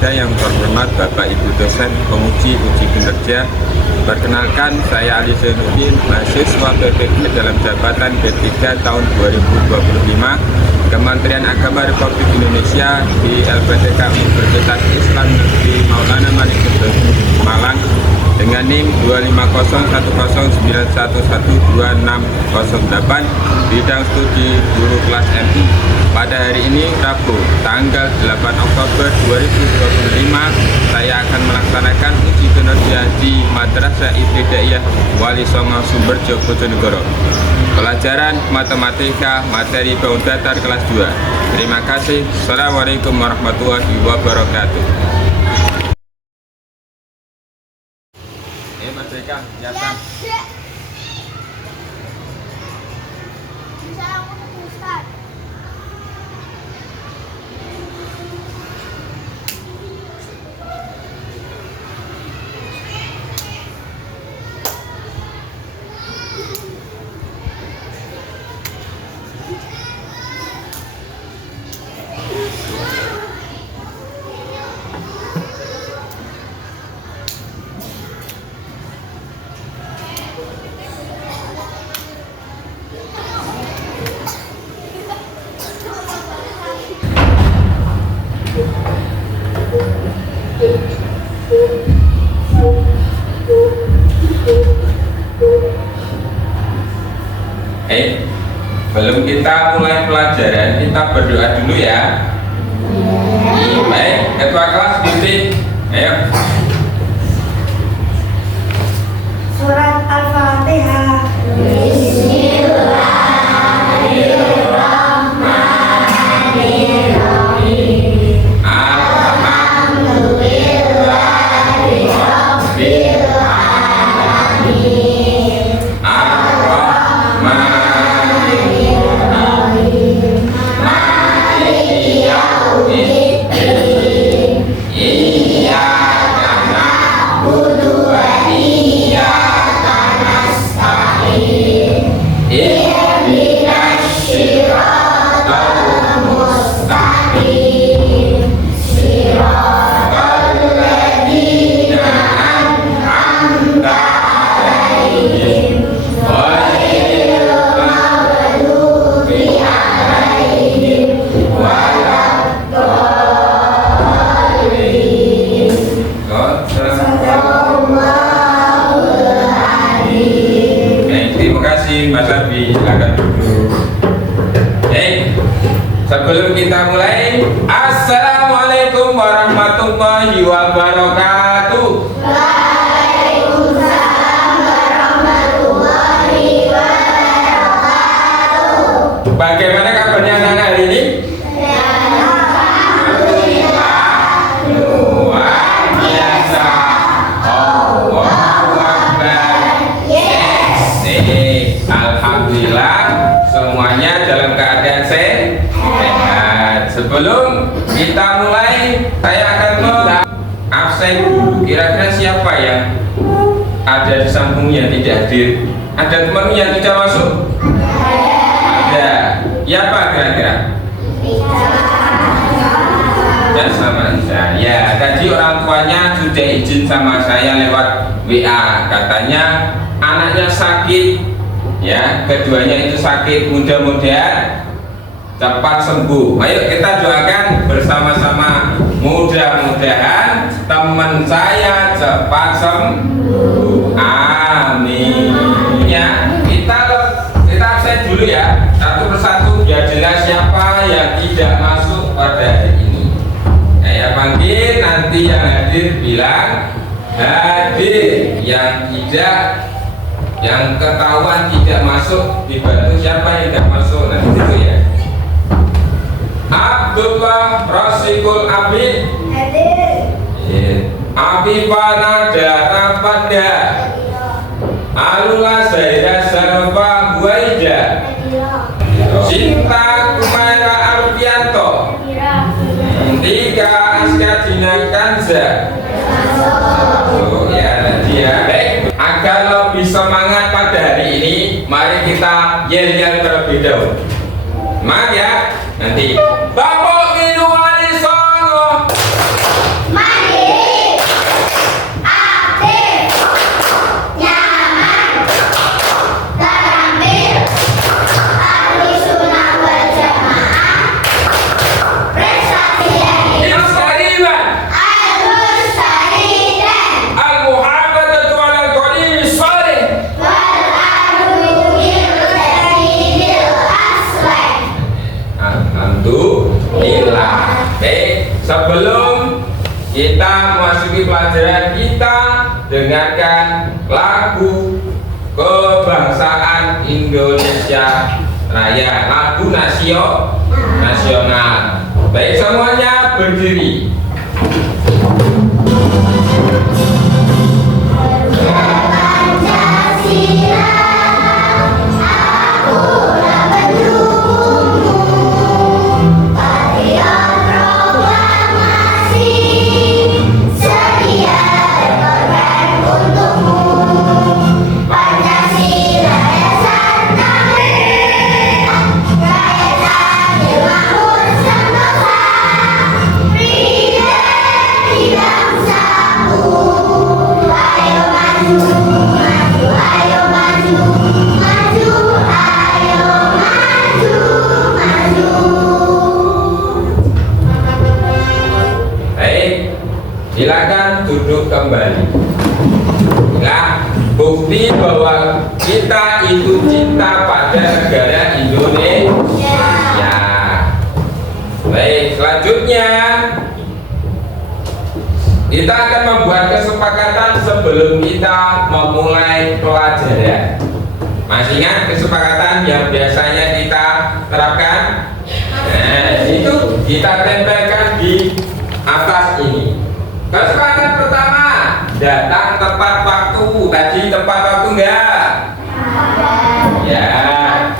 keluarga yang terhormat, Bapak Ibu dosen, penguji uji kinerja. Perkenalkan, saya Ali Zainuddin, mahasiswa PPG dalam jabatan D3 tahun 2025 Kementerian Agama Republik Indonesia di LPDK Universitas Islam Negeri Maulana Malik Malang dengan NIM 2501091126008, bidang studi guru kelas MI. Pada hari ini Rabu tanggal 8 Oktober 2025 saya akan melaksanakan uji kinerja di Madrasah Ibtidaiyah Wali Songo Sumberjo Bojonegoro. Pelajaran matematika materi baun datar kelas 2. Terima kasih. Assalamualaikum warahmatullahi wabarakatuh. Mas Eka, siapkan. Belum kita mulai pelajaran, kita berdoa dulu ya. Baik, ketua kelas bimbing, ayo. Surat Al-Fatihah. Bismillahirrahmanirrahim. Alhamdulillahirabbil alamin. Ar-Rahmanirrahim. Maliki yaumiddin. Iyyaka na'budu wa iyyaka nasta'in. Ihdinas siratal mustaqim. Siratal ladzina an'amta 'alaihim ghairil maghdubi 'alaihim waladdallin. Terima kasih Mas Abi, silakan duduk. Sebelum kita mulai, Assalamualaikum warahmatullahi wabarakatuh. Waalaikumsalam warahmatullahi wabarakatuh. Bagaimana kabarnya anak-anak hari ini? Alhamdulillah, luar biasa. Allahu Akbar. Yes. Alhamdulillah, semuanya dalam keadaan sehat. Sebelum kita mulai, saya akan absen dulu. Kira-kira siapa yang ada di sampingnya tidak hadir? Ada teman yang tidak masuk? Ada. Siapa kira-kira? Ya, sama saya. Tadi orang tuanya sudah izin sama saya lewat WA. Katanya anaknya sakit, ya, keduanya itu sakit. Mudah-mudahan cepat sembuh. Ayo kita doakan bersama-sama. Mudah-mudahan teman saya cepat sembuh. Amin. Ya, kita absen dulu ya. Satu persatu biar jelas siapa yang tidak masuk pada hari ini. Saya panggil, nanti yang hadir bilang hadir. Yang tidak, yang ketahuan tidak masuk, dibantu siapa yang tidak masuk nanti itu ya. Abdullah Rasikul Abi Hadir. Afifana Darapada Alula Zaira Sarfa Buaida Sinta Kumaira Arfianto Tika Askadina Kanza. Oh ya, nanti ya. Baik, agar lebih semangat pada hari ini, mari kita yel-yel terlebih dahulu. Semangat ya. Nanti Bapak Wali Songo. kita memasuki pelajaran kita. Dengarkan lagu kebangsaan Indonesia Raya, lagu nasional. Baik, semuanya berdiri. Silakan duduk kembali. Nah, bukti bahwa kita itu cinta pada negara Indonesia. Baik, selanjutnya kita akan membuat kesepakatan sebelum kita memulai pelajaran. Masih ingat kesepakatan yang biasanya kita terapkan? Nah, itu kita tempelkan di atas ini. Kesepakatan pertama, datang tepat waktu. Tadi tepat waktu enggak? Ya.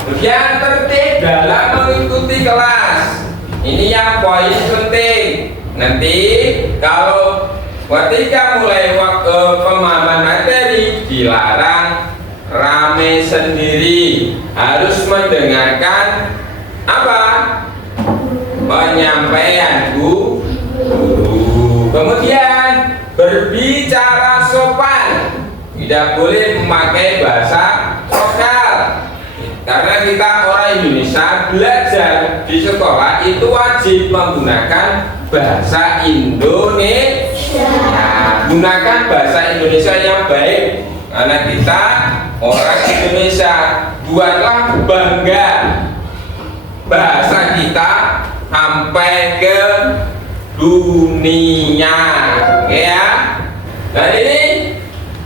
Kemudian tertib dalam mengikuti kelas. Ini yang poin penting. Nanti kalau ketika mulai waktu pemahaman materi, dilarang rame sendiri. Harus mendengarkan apa? Penyampaian guru. Kemudian berbicara sopan, tidak boleh memakai bahasa lokal, karena kita orang Indonesia belajar di sekolah itu wajib menggunakan bahasa Indonesia. Nah, gunakan bahasa Indonesia yang baik, karena kita orang Indonesia. Buatlah bangga bahasa kita sampai ke dunia, ya. Dan ini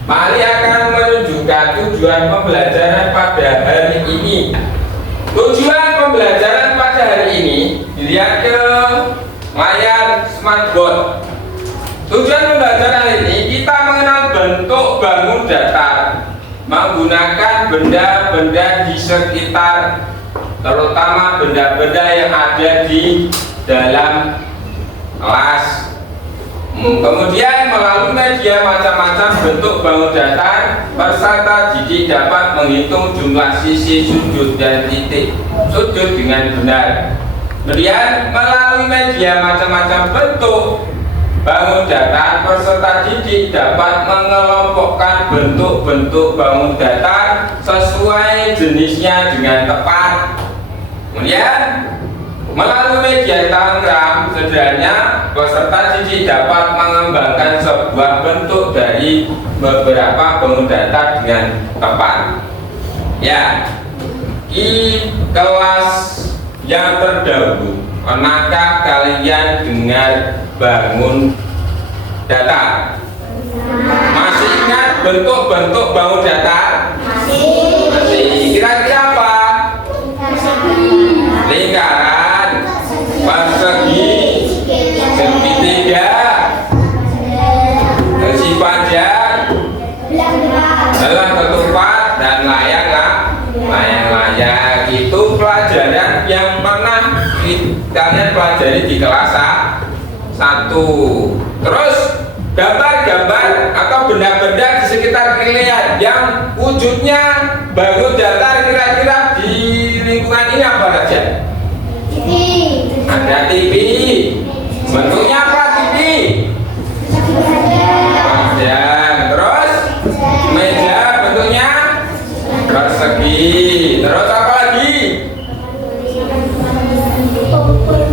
mari akan menunjukkan tujuan pembelajaran pada hari ini. Tujuan pembelajaran pada hari ini dilihat ke layar smartboard. Tujuan pembelajaran hari ini kita mengenal bentuk bangun datar menggunakan benda-benda di sekitar, terutama benda-benda yang ada di dalam kelas. Kemudian melalui media macam-macam bentuk bangun datar, peserta didik dapat menghitung jumlah sisi sudut dan titik sudut dengan benar. Kemudian melalui media macam-macam bentuk bangun datar, peserta didik dapat mengelompokkan bentuk-bentuk bangun datar sesuai jenisnya dengan tepat. Kemudian melalui media diagram sederhana, peserta didik dapat mengembangkan sebuah bentuk dari beberapa bangun datar dengan tepat. Ya, di kelas yang terdahulu, pernahkah kalian dengar bangun datar? Masih ingat bentuk-bentuk bangun datar? Masih. Kira-kira apa? Lingkaran, persegi, segitiga, persegi panjang, dalam ketupat, dan layang-layang. Itu pelajaran yang pernah kalian pelajari di kelas 1. Terus gambar-gambar atau benda-benda di sekitar kalian yang wujudnya bangun datar, kira-kira di lingkungan ini apa saja? TV. Ada TV. Bentuknya apa TV? Panjang. Terus meja bentuknya persegi. Terus apa lagi?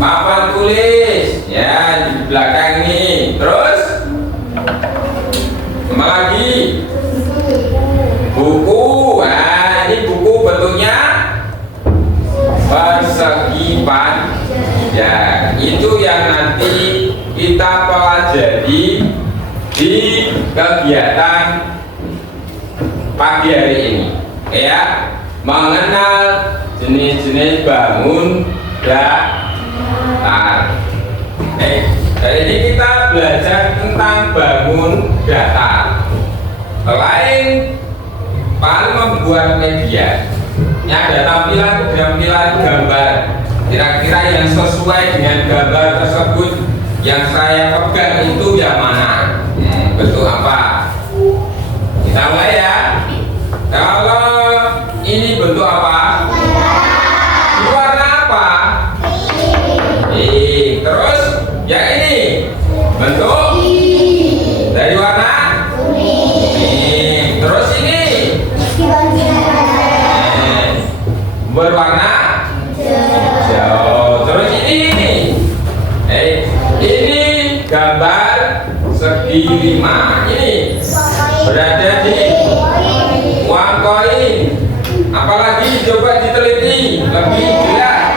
Papan tulis. Ya, di belakang ini. Terus apa lagi? Buku. Nah, ini buku bentuknya persegi panjang. Itu yang nanti kita pelajari di kegiatan pagi hari ini, ya, mengenal jenis-jenis bangun datar. Hari ini kita belajar tentang bangun datar. Selain paling membuat media, ini ada tampilan gambar. Kira-kira yang sesuai dengan gambar tersebut yang saya pegang itu yang mana? Bentuk apa? Kita mulai ya. Kalau ini bentuk apa? Ini warna apa? Terus yang ini bentuk dari warna kuning. Terus ini berwarna hijau. Terus ini gambar segi 5. Ini berada di uang koin. Apalagi coba diteliti lebih jelas.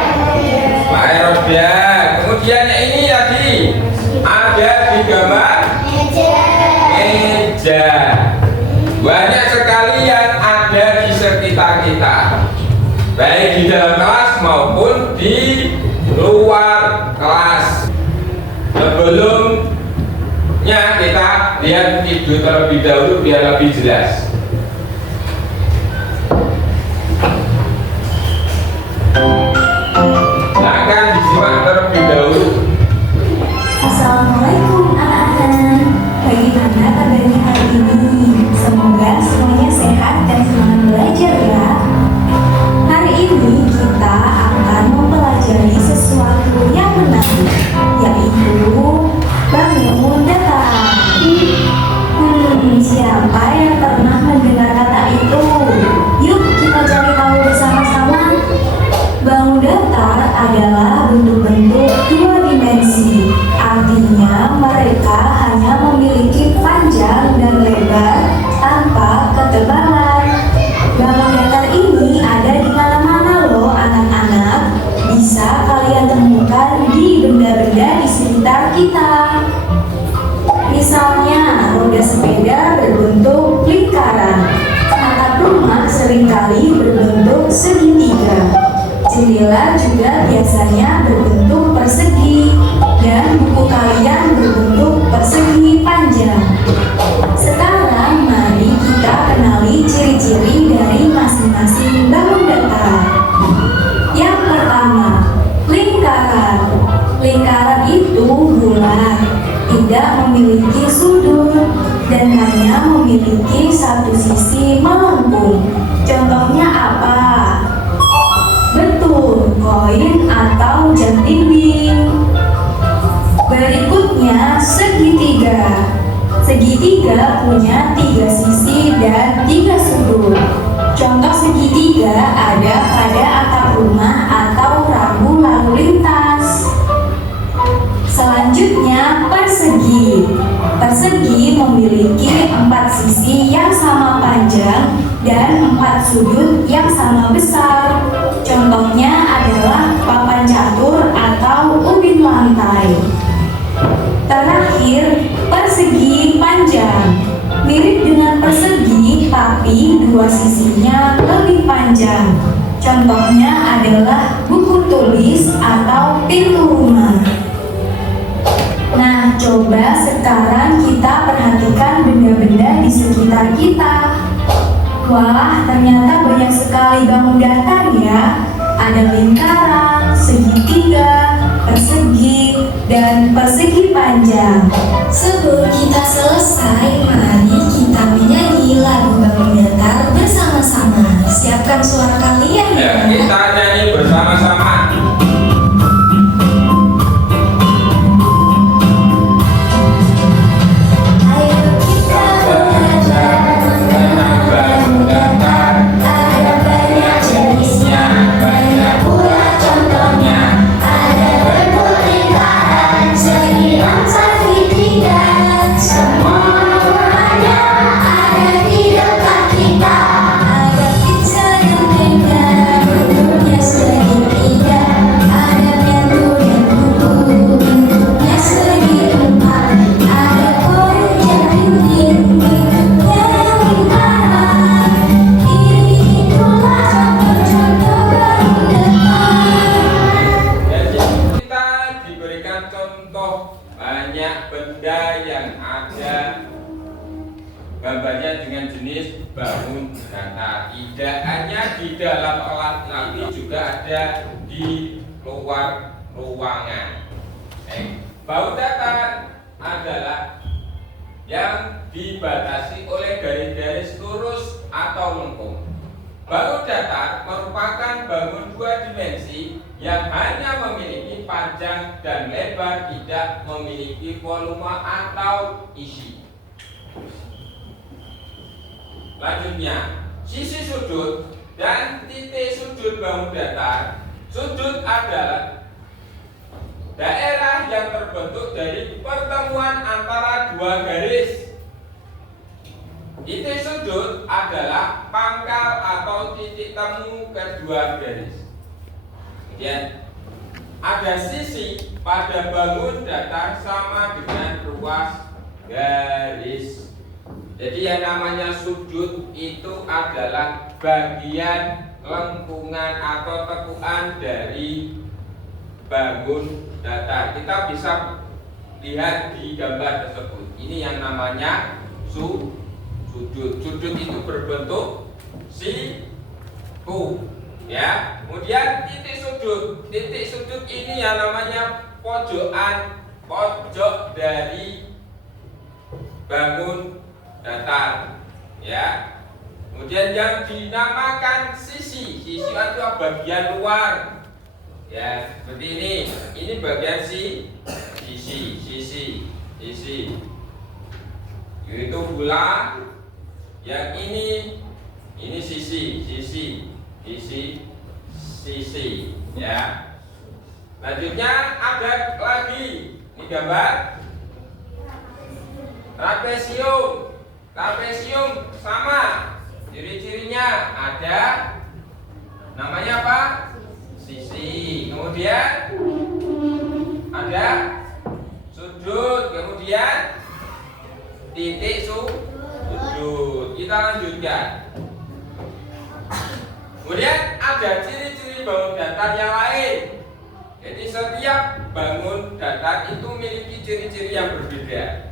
Pak Erodia. Kemudian yang ini tadi ada di gambar meja. Banyak sekali yang ada di sekitar kita, baik di dalam kelas maupun di luar kelas. Sebelumnya kita lihat video terlebih dahulu biar lebih jelas. Silakan disimak terlebih dahulu. Assalamualaikum anak-anak. Bagaimana kabarnya hari ini? Semoga semuanya sehat dan semangat belajar ya. Hari ini kita akan mempelajari sesuatu yang menarik, yaitu bangun datar. Siapa yang pernah mendengar kata itu? Yuk kita cari tahu bersama-sama. Bangun datar adalah bentuk-bentuk dua dimensi. Artinya mereka hanya memiliki panjang dan lebar tanpa ketebalan. Bangun datar ini ada di mana-mana loh anak-anak. Bisa kalian temukan di benda-benda di sekitar kita. Misalnya roda sepeda berbentuk lingkaran. Atap rumah seringkali berbentuk segitiga. Jendela juga biasanya berbentuk persegi, dan buku kalian berbentuk persegi panjang. Sekarang mari kita kenali ciri-ciri dari masing-masing bangun datar. Yang pertama, lingkaran. Lingkaran itu bulat, tidak memiliki sudut, dan hanya memiliki satu sisi melengkung. Contohnya apa? Betul, koin atau jam dinding. Berikutnya, segitiga. Segitiga punya 3 sisi dan 3 sudut. Contoh segitiga ada pada atap rumah atau rambu lalu lintas. Selanjutnya, persegi. Persegi memiliki 4 sisi yang sama panjang dan 4 sudut yang sama besar. Contohnya adalah papan catur atau ubin lantai. Terakhir, persegi panjang. Mirip dengan persegi, tapi 2 sisinya lebih panjang. Contohnya adalah buku tulis atau pintu rumah. Nah, coba sekarang kita perhatikan benda-benda di sekitar kita. Wah, ternyata banyak sekali bangun datar ya. Ada lingkaran, segitiga, persegi, dan persegi panjang. Sebelum kita selesai, mari kita menyanyi lagu bangun datar bersama-sama. Siapkan suara kalian ya. Kita nyanyi bersama-sama. Segitiga yang ada gambarnya dengan jenis bangun datar. Tidak hanya di dalam alat ini, juga ada di luar ruangan. Bangun datar adalah yang dibatasi oleh garis-garis lurus atau lengkung. Bangun datar merupakan bangun dua dimensi yang hanya memiliki panjang dan lebar, tidak memiliki volume atau isi. Lanjutnya, sisi sudut dan titik sudut bangun datar. Sudut adalah daerah yang terbentuk dari pertemuan antara dua garis. Titik sudut adalah pangkal atau titik temu kedua garis. Kemudian ada sisi pada bangun datar sama dengan ruas garis. Jadi yang namanya sudut itu adalah bagian lengkungan atau tekuan dari bangun datar. Kita bisa lihat di gambar tersebut. Ini yang namanya sudut. Sudut itu berbentuk siku, ya. Kemudian titik sudut. Titik sudut ini yang namanya pojokan, pojok dari bangun datar, ya. Kemudian yang dinamakan sisi. Sisi itu bagian luar, ya. Seperti ini. Ini bagian sisi. Yaitu bulan. Yang ini sisi, ya. Lanjutnya ada lagi, ini gambar trapesium. Trapesium sama, ciri-cirinya ada, namanya apa? Sisi. Kemudian ada sudut, kemudian titik sudut. Kita lanjutkan. Kemudian ada ciri-ciri bangun datar yang lain. Jadi setiap bangun datar itu memiliki ciri-ciri yang berbeda.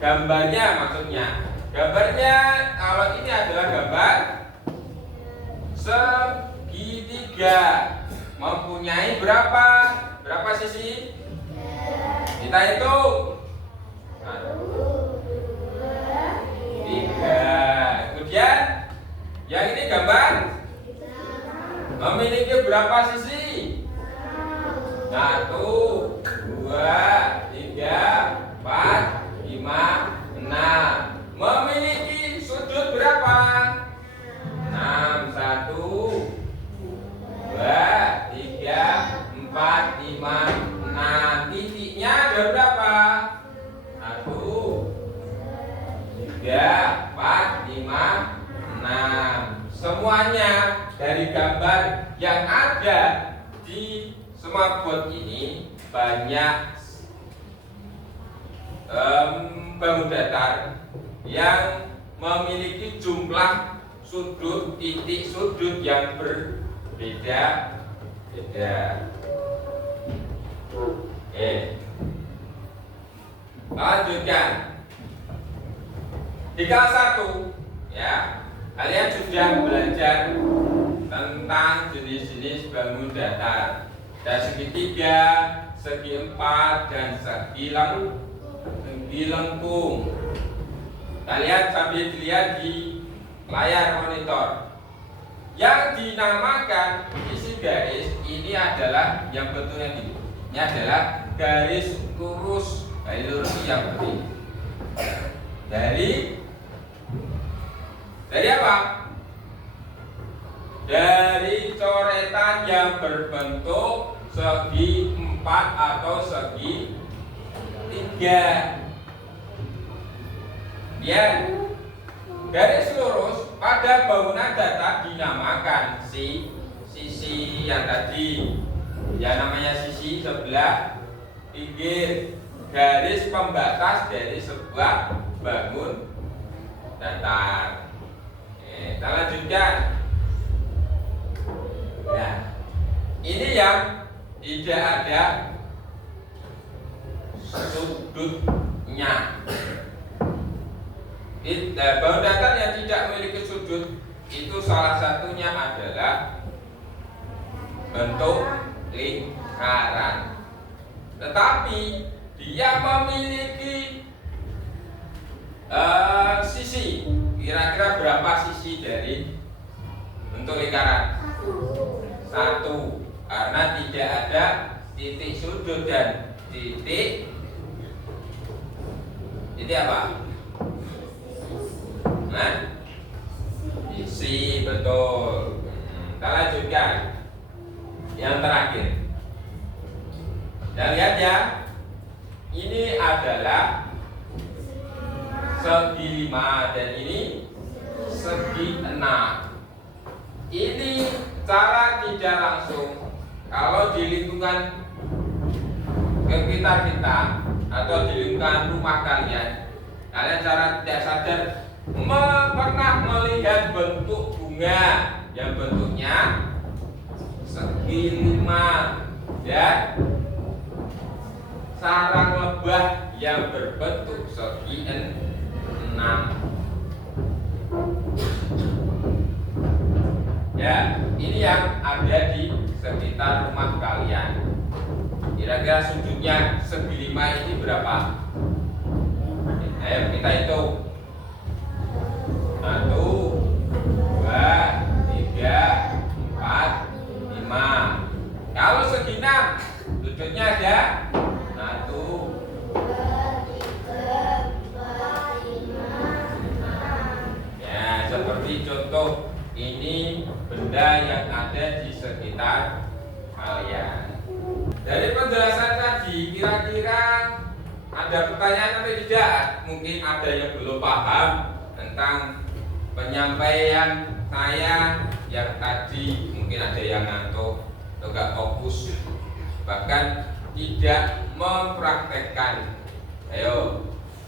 Gambarnya maksudnya. Gambarnya kalau ini adalah gambar segitiga. Mempunyai berapa sisi? Kita hitung. 3. Kemudian yang ini gambar memiliki berapa sisi? 1, 2, 3, 4, 5, 6. Memiliki sudut berapa? 6. 1, 2, 3, 4, 5, 6. Titiknya ada berapa? 1, 3, 4, 5, 6. Semuanya dari gambar yang ada di smartboard ini banyak bangun datar yang memiliki jumlah sudut, titik sudut yang berbeda-beda. Lanjutkan. Di kelas 1, ya, kalian sudah belajar tentang jenis-jenis bangun datar. Ada segitiga, segi empat, dan segi lengkung. Kalian sambil dilihat di layar monitor. Yang dinamakan isi garis ini adalah yang bentuknya ini. Ini adalah garis lurus. Garis lurus yang seperti ini. Dari apa? Dari coretan yang berbentuk segi 4 atau segi 3. Ya, garis lurus pada bangunan datar dinamakan sisi yang tadi, yang namanya sisi sebelah pinggir, garis pembatas dari sebuah bangun datar. Kita lanjutkan. Nah, ini yang tidak ada sudutnya. Bahu datar yang tidak memiliki sudut itu salah satunya adalah bentuk lingkaran. Tetapi dia memiliki sisi. Kira-kira berapa sisi dari bentuk lingkaran? Satu, karena tidak ada titik sudut dan titik apa? Nah, sisi, betul. Kita lanjutkan yang terakhir. Kita lihat ya, ini adalah segi 5 dan ini segi 6. Ini cara tidak langsung. Kalau di lingkungan kita atau di lingkungan rumah kalian cara tidak sadar pernah melihat bentuk bunga yang bentuknya segi 5 dan sarang lebah yang berbentuk segi 6. Ya, ini yang ada di sekitar rumah kalian. Kira-kira sudutnya segi 5 ini berapa? Ayo kita hitung. 1, 2, 3, 4, 5. Kalau segi 6, sudutnya ada 1, 2, 3, 4, 5. Ya, seperti contoh ini benda yang ada di sekitar kalian. Dari penjelasan tadi, kira-kira ada pertanyaan atau tidak? Mungkin ada yang belum paham tentang penyampaian saya yang tadi. Mungkin ada yang ngantuk atau gak fokus, bahkan tidak mempraktekkan. Ayo,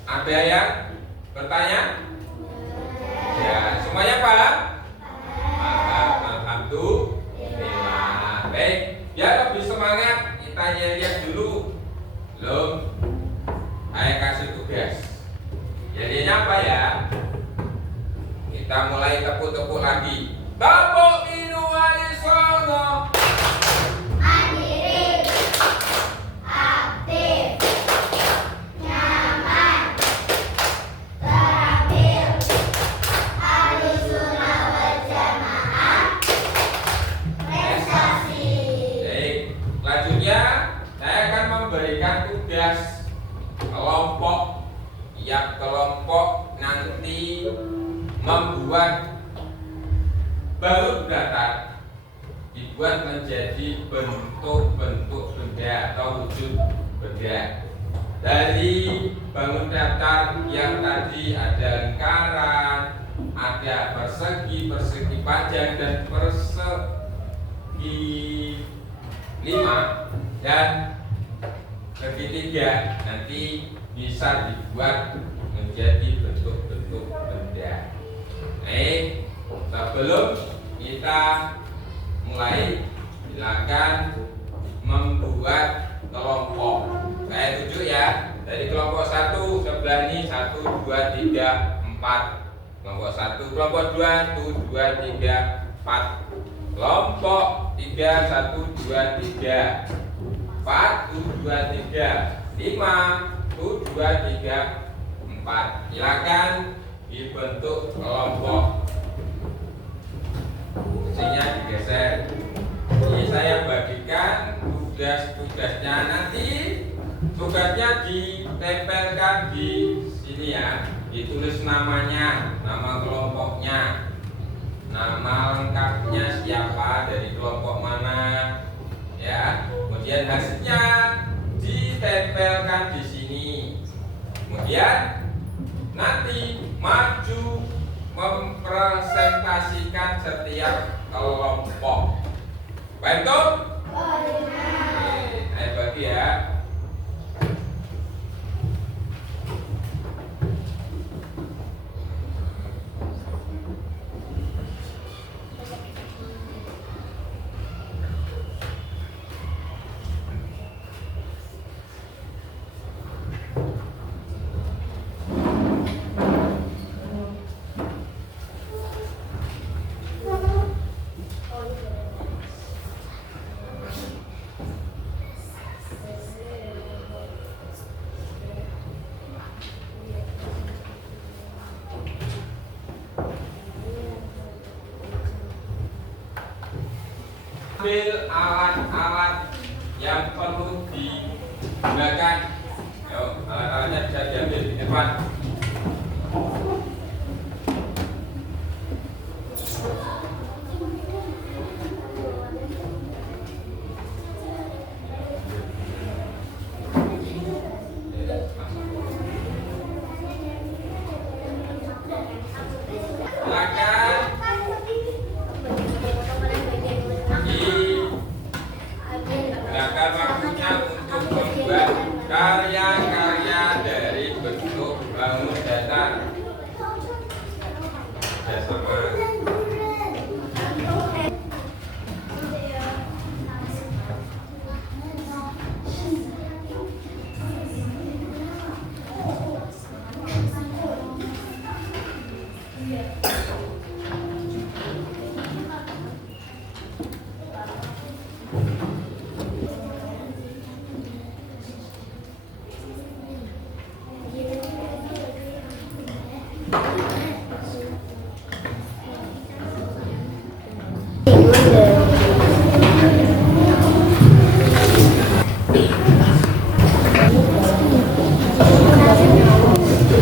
ada yang bertanya? Ya, semuanya paham? Paham, alhamdulillah. Baik, biar lebih semangat kita lihat dulu. Belum? Ayo kasih tugas. Jadinya apa ya? Kita mulai tepuk-tepuk lagi. Tepuk minu waisono. Mandiri, aktif, nyaman, terampil, ahlus sunnah wal jamaah, prestasi. Baik, selanjutnya saya akan memberikan tugas kelompok. Tiap kelompok nanti membuat baut datar, dibuat menjadi bentuk-bentuk benda atau wujud benda. Dari bangun datar yang tadi ada lingkaran, ada persegi panjang dan persegi 5 dan segitiga, nanti bisa dibuat menjadi bentuk-bentuk benda. Baik, sebelum kita mulai, silakan membuat kelompok. Saya tunjuk ya. Dari kelompok 1 sebelah ini 1, 2, 3, 4. Kelompok 1, kelompok 2, 1, 2, 3, 4. Kelompok 3, 1, 2, 3, 4, 1, 2, 3, 5, 1, 2, 3, 4. Silakan dibentuk kelompok. Kursinya digeser. Ini saya bagikan tugas-tugasnya. Nanti tugasnya ditempelkan di sini ya. Ditulis namanya, nama kelompoknya, nama lengkapnya siapa, dari kelompok mana, ya. Kemudian hasilnya ditempelkan di sini. Kemudian nanti maju mempresentasikan setiap kelompok. Baik tuh? Ayo bagi ya. ambil alat-alat yang perlu digunakan. Yuk, alat-alatnya bisa diambil di depan. Silakan waktunya untuk membuat karya-karya dari bentuk bangun datar. Ya, sama.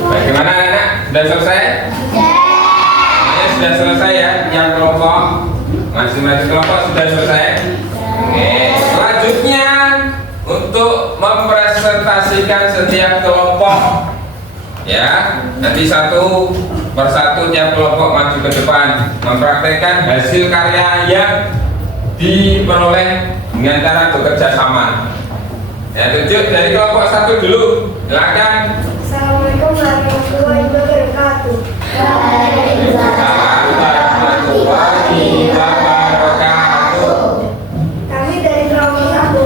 Bagaimana anak? Sudah selesai? Semuanya sudah selesai ya? Yang kelompok masing-masing kelompok sudah selesai? Oke. Selanjutnya untuk mempresentasikan setiap kelompok, ya, nanti satu persatu tiap kelompok maju ke depan mempraktekkan hasil karya yang diperoleh dengan cara bekerja sama. Ya, tunjuk dari kelompok satu dulu. Silakan. Assalamualaikum warahmatullahi wabarakatuh. Waalaikumsalam warahmatullahi wabarakatuh. Kami dari kelompok satu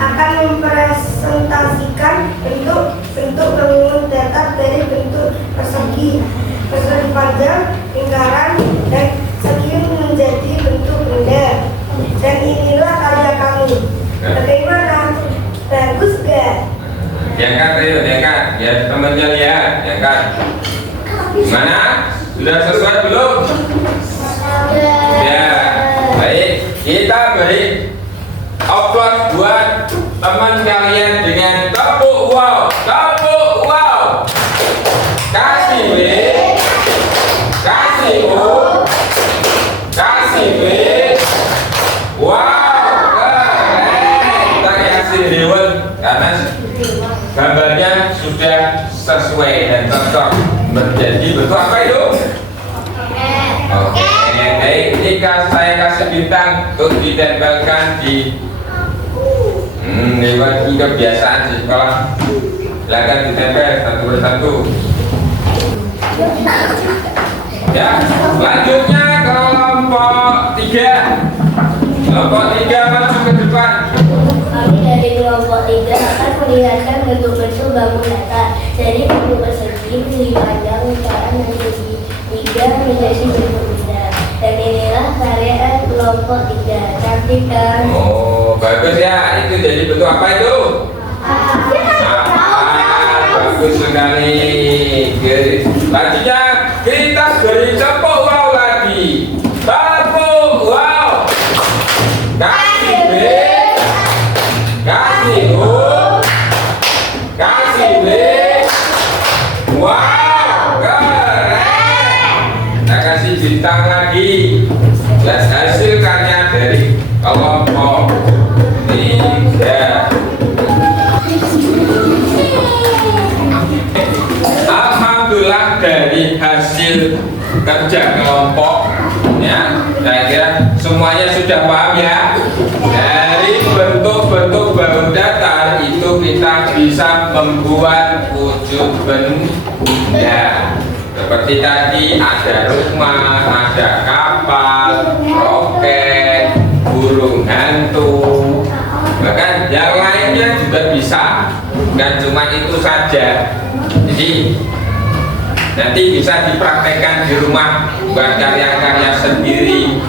akan mempresentasikan bentuk bangunan datar dari bentuk persegi panjang, lingkaran, dan segi menjadi bentuk benda. Dan inilah karya kami. Bagaimana? Bagus gak? Diangkat, ayo diangkat. Ya temannya lihat, diangkat. Gimana? Sudah sesuai belum? Ya, baik. Kita beri applause buat teman kalian dengan tepuk wow, tepuk wow. Kasih B, kasih O, kasih B. Wow, keren. Kita kasih Dewan karena gambarnya sudah sesuai dan cocok menjadi bentuk apa itu? Oke, baik. Jika saya kasih bintang untuk ditempelkan di lewat kebiasaan di sekolah, silakan ditempel satu persatu. Ya, selanjutnya kelompok 3. Kelompok 3 maju ke depan. Kami dari kelompok 3 akan melihatkan bentuk-bentuk bangun datar dari bentuk persegi, segi panjang, lingkaran, dan segi tiga menjadi bentuk benda. Dan inilah karya kelompok 3. Cantik kan? Oh, bagus ya. Itu jadi bentuk apa itu? Bagus sekali. Selanjutnya kita beri tepuk wow lagi. Tepuk wow. Kasih B, kasih O, kasih B. Wow, keren. Kita kasih bintang lagi. Dan hasil karya dari kelompok 3. Alhamdulillah dari hasil kerja kelompok, ya, saya kira semuanya sudah paham ya. Dari bentuk-bentuk bangun datar itu kita bisa membuat wujud benda. Seperti tadi ada rumah, ada kapal, roket, burung hantu, bahkan yang lainnya juga bisa. Dan cuma itu saja. Jadi nanti bisa dipraktekkan di rumah, buat karya-karya sendiri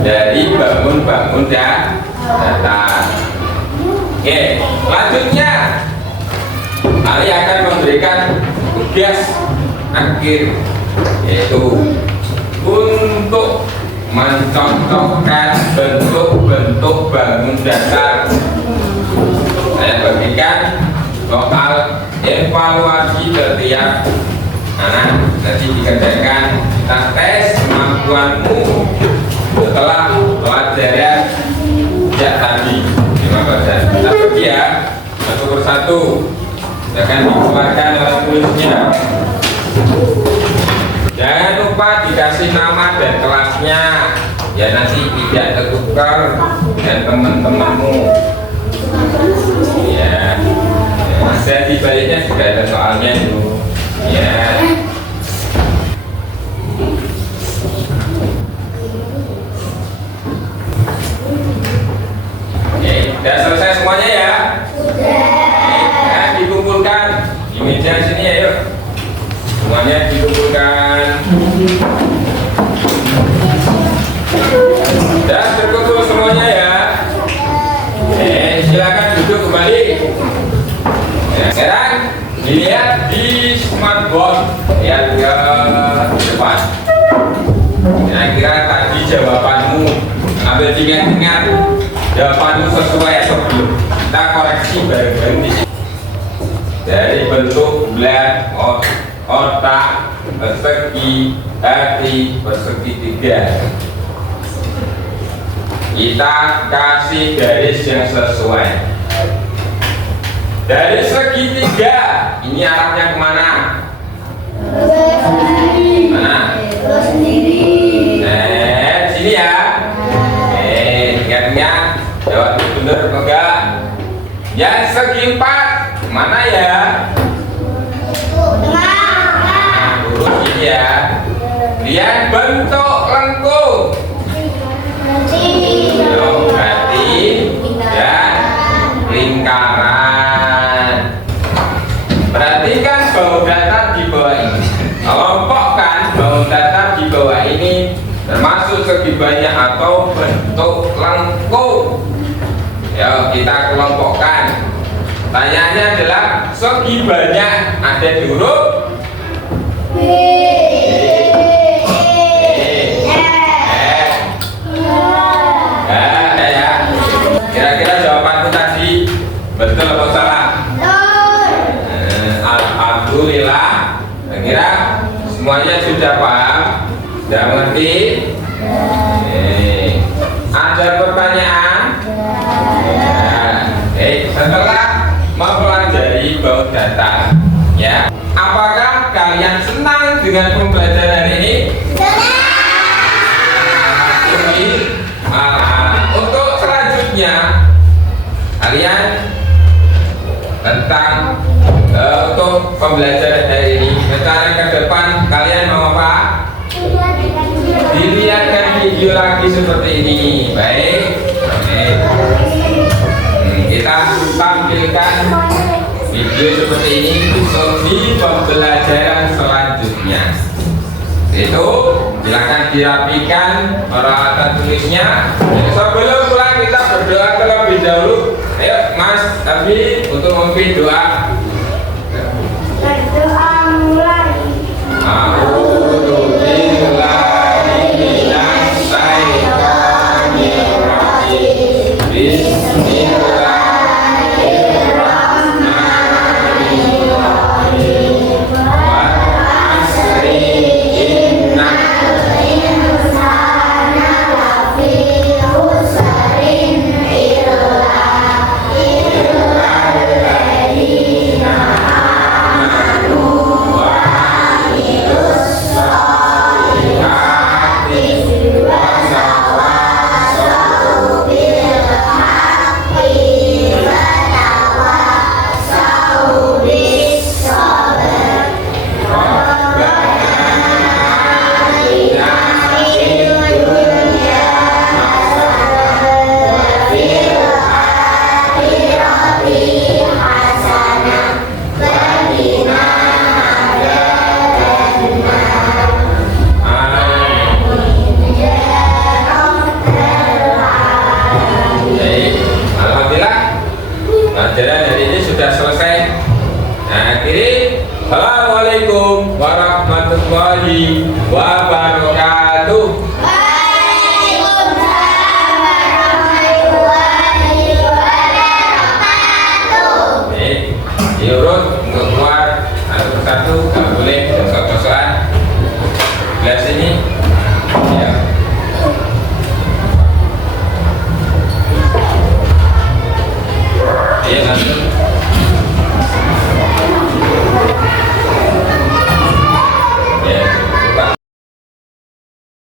dari bangun-bangun datar. Oke, lanjutnya Ali akan memberikan tugas akhir, yaitu untuk mencontohkan bentuk-bentuk bangun dasar. Saya bagikan soal evaluasi setiap anak, nanti dikerjakan, kita tes kemampuanmu setelah pelajaran sejak tadi 5%. Kita bagi ya satu persatu, akan dikeluarkan oleh tulisnya. Jangan lupa dikasih nama dan kelasnya, ya nanti tidak tertukar dan teman-temanmu. Ya, saya di baliknya juga ada soalnya itu. Ya. Oke, sudah selesai semuanya ya? Sudah. Ya, dikumpulkan di meja sini ya, yuk. Semuanya dikumpulkan. Dan terkumpul semuanya ya. Silakan duduk kembali. Ya, sekarang dilihat di smartboard, lihat ke depan. Kira-kira tadi jawabanmu, ambil ingat-ingat jawabanmu sesuai atau belum. Kita koreksi bareng-bareng di sini. Dari bentuk bulat, otak, persegi, hati, persegi 3. Kita kasih garis yang sesuai. Dari segitiga, ini arahnya kemana? Mana? Sini ya. Ingat-ingat, jawab benar atau enggak? Yang segi 4, mana ya? Lurus ini ya. Lihat bentuk lengkung. Berarti dan lingkaran. Perhatikan bahu datar di bawah ini. Kelompokkan bahu datar di bawah ini termasuk segi banyak atau bentuk lengkung. Ya, kita kelompokkan. Pertanyaannya adalah segi banyak ada di huruf Kira-kira jawabanku tadi betul atau salah? Alhamdulillah. Kira semuanya sudah paham? Sudah mengerti? Ada pertanyaan? Setelah mempelajari baut datar, ya, apakah kalian senang dengan pembelajaran hari ini? Untuk selanjutnya kalian tentang untuk pembelajaran hari ini, rencana ke depan kalian mau apa? Dilihatkan video lagi seperti ini. Baik. Oke. Kita tampilkan video seperti ini untuk di pembelajaran selanjutnya. Itu silakan dirapikan peralatan tulisnya. Sebelum pulang kita berdoa terlebih dahulu. Ayo Mas Abi untuk memimpin doa. Berdoa mulai. Pelajaran hari ini sudah selesai. Nah, akhiri. Assalamualaikum warahmatullahi wabarakatuh.